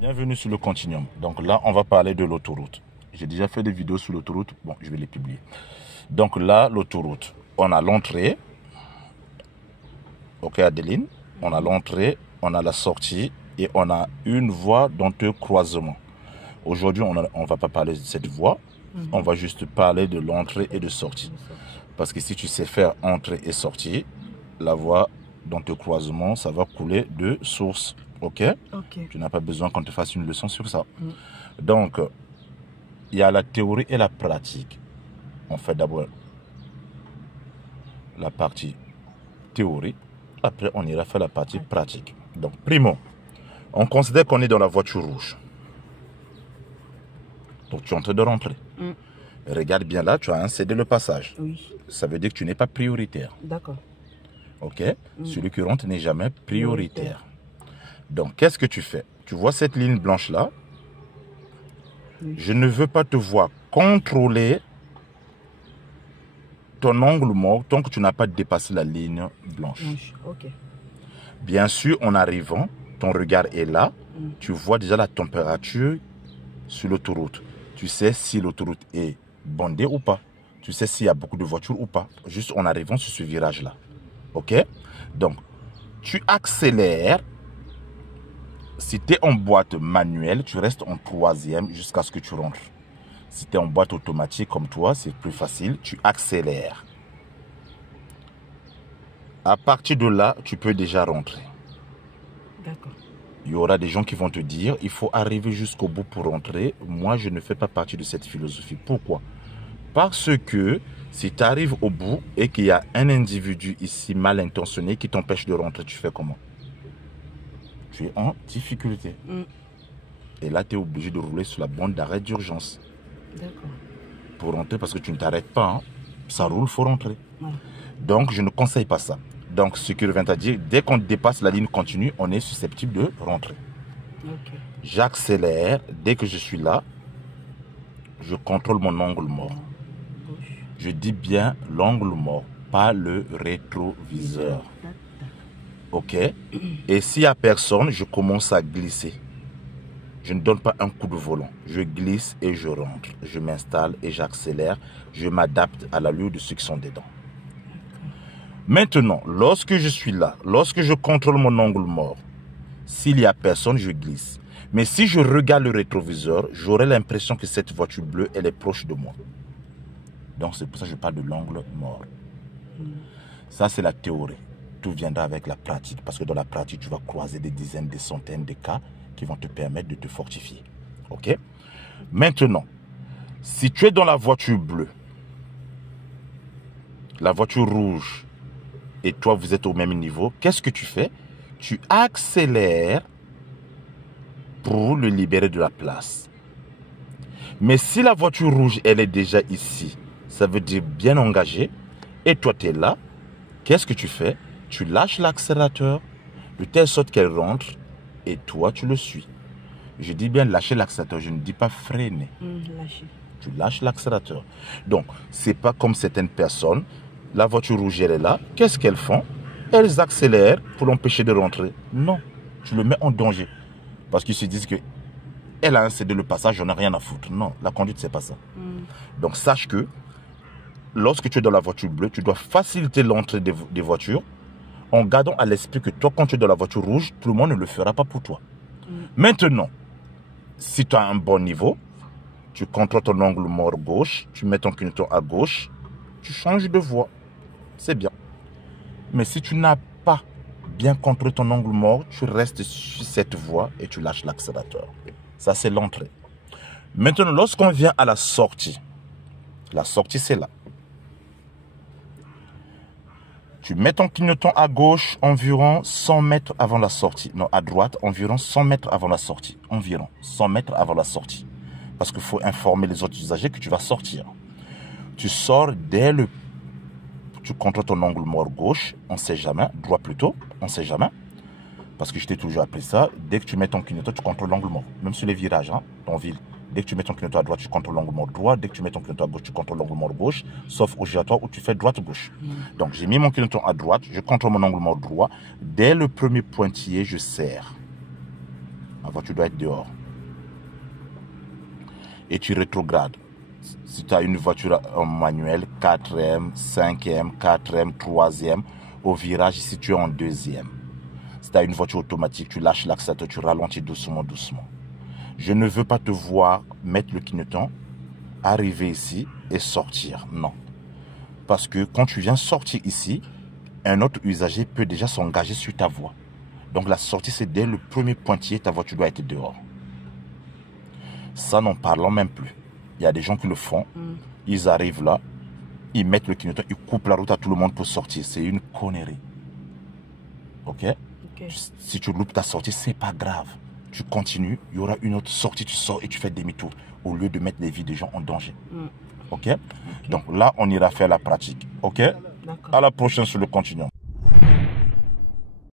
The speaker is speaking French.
Bienvenue sur le Continuum. Donc là, on va parler de l'autoroute. J'ai déjà fait des vidéos sur l'autoroute. Bon, je vais les publier. Donc là, l'autoroute. On a l'entrée. Ok, Adeline. On a l'entrée, on a la sortie et on a une voie d'entre croisement. Aujourd'hui, on ne va pas parler de cette voie. On va juste parler de l'entrée et de sortie. Parce que si tu sais faire entrée et sortie, la voie d'entre croisement, ça va couler de source. Ok? Tu n'as pas besoin qu'on te fasse une leçon sur ça. Donc, il y a la théorie et la pratique. On fait d'abord la partie théorique. Après, on ira faire la partie pratique. Donc, primo, on considère qu'on est dans la voiture rouge. Donc, tu es en train de rentrer. Regarde bien là, tu as un cédé le passage. Oui. Ça veut dire que tu n'es pas prioritaire. D'accord. Ok? Celui qui rentre n'est jamais prioritaire. Donc, qu'est-ce que tu fais? Tu vois cette ligne blanche-là? Je ne veux pas te voir contrôler ton angle mort tant que tu n'as pas dépassé la ligne blanche. Ok. Bien sûr, en arrivant, ton regard est là. Tu vois déjà la température sur l'autoroute. Tu sais si l'autoroute est bondée ou pas. Tu sais s'il y a beaucoup de voitures ou pas. Juste en arrivant sur ce virage-là. Ok? Donc, tu accélères. Si tu es en boîte manuelle, tu restes en troisième jusqu'à ce que tu rentres. Si tu es en boîte automatique comme toi, c'est plus facile. Tu accélères. À partir de là, tu peux déjà rentrer. D'accord. Il y aura des gens qui vont te dire, il faut arriver jusqu'au bout pour rentrer. Moi, je ne fais pas partie de cette philosophie. Pourquoi? Parce que si tu arrives au bout et qu'il y a un individu ici mal intentionné qui t'empêche de rentrer, tu fais comment? Tu es en difficulté. Et là, tu es obligé de rouler sur la bande d'arrêt d'urgence. D'accord. Pour rentrer parce que tu ne t'arrêtes pas. Hein. Ça roule, il faut rentrer. Donc, je ne conseille pas ça. Donc, ce qui revient à dire, dès qu'on dépasse la ligne continue, on est susceptible de rentrer. J'accélère. Dès que je suis là, je contrôle mon angle mort. Je dis bien l'angle mort, pas le rétroviseur. Ok? Et s'il n'y a personne, je commence à glisser. Je ne donne pas un coup de volant. Je glisse et je rentre. Je m'installe et j'accélère. Je m'adapte à l'allure de ceux qui sont dedans. Maintenant, lorsque je suis là, lorsque je contrôle mon angle mort, s'il n'y a personne, je glisse. Mais si je regarde le rétroviseur, j'aurai l'impression que cette voiture bleue, elle est proche de moi. Donc c'est pour ça que je parle de l'angle mort. Ça, c'est la théorie. Tout viendra avec la pratique. Parce que dans la pratique, tu vas croiser des dizaines, des centaines de cas qui vont te permettre de te fortifier. Ok? Maintenant, si tu es dans la voiture bleue, la voiture rouge, et toi, vous êtes au même niveau, qu'est-ce que tu fais? Tu accélères pour le libérer de la place. Mais si la voiture rouge, elle est déjà ici, ça veut dire bien engagée, et toi, tu es là, qu'est-ce que tu fais? Tu lâches l'accélérateur de telle sorte qu'elle rentre, et toi, tu le suis. Je dis bien lâcher l'accélérateur, je ne dis pas freiner. Tu lâches l'accélérateur. Donc, ce n'est pas comme certaines personnes. La voiture rouge, elle est là. Qu'est-ce qu'elles font? Elles accélèrent pour l'empêcher de rentrer. Non, tu le mets en danger. Parce qu'ils se disent que elle a un cédé le passage, j'en ai rien à foutre. Non, la conduite, c'est pas ça. Donc, sache que lorsque tu es dans la voiture bleue, tu dois faciliter l'entrée des voitures en gardant à l'esprit que toi, quand tu es dans la voiture rouge, tout le monde ne le fera pas pour toi. Maintenant, si tu as un bon niveau, tu contrôles ton angle mort gauche, tu mets ton clignotant à gauche, tu changes de voie. C'est bien. Mais si tu n'as pas bien contrôlé ton angle mort, tu restes sur cette voie et tu lâches l'accélérateur. Ça, c'est l'entrée. Maintenant, lorsqu'on vient à la sortie c'est là. Tu mets ton clignotant à gauche environ 100 mètres avant la sortie. Non, à droite, environ 100 mètres avant la sortie. Environ 100 mètres avant la sortie. Parce qu'il faut informer les autres usagers que tu vas sortir. Tu sors dès le... Tu contrôles ton angle mort gauche, on ne sait jamais. Droit plutôt, on ne sait jamais. Parce que je t'ai toujours appris ça. Dès que tu mets ton clignotant, tu contrôles l'angle mort. Même sur les virages, hein, en ville. Dès que tu mets ton clignotant à droite, tu contrôles l'angle mort droit. Dès que tu mets ton clignotant à gauche, tu contrôles l'angle mort gauche. Sauf au giratoire où tu fais droite-gauche. Donc, j'ai mis mon clignotant à droite. Je contrôle mon angle mort droit. Dès le premier pointillé, je serre. La voiture doit être dehors. Et tu rétrogrades. Si tu as une voiture en manuel, 4e, 5e, 4e, 3e, au virage, ici tu es en 2e. Si tu as une voiture automatique, tu lâches l'accélérateur, tu ralentis doucement, doucement. Je ne veux pas te voir mettre le clignotant, arriver ici et sortir. Non. Parce que quand tu viens sortir ici, un autre usager peut déjà s'engager sur ta voie. Donc la sortie, c'est dès le premier pointillé, ta voiture doit être dehors. Ça, n'en parlons même plus. Il y a des gens qui le font. Ils arrivent là, ils mettent le clignotant, ils coupent la route à tout le monde pour sortir. C'est une connerie. Ok? Si tu loupes ta sortie, c'est pas grave. Tu continues, il y aura une autre sortie, tu sors et tu fais demi-tour au lieu de mettre les vies des gens en danger. Ok? Donc là, on ira faire la pratique. Ok? À la prochaine sur le continuum.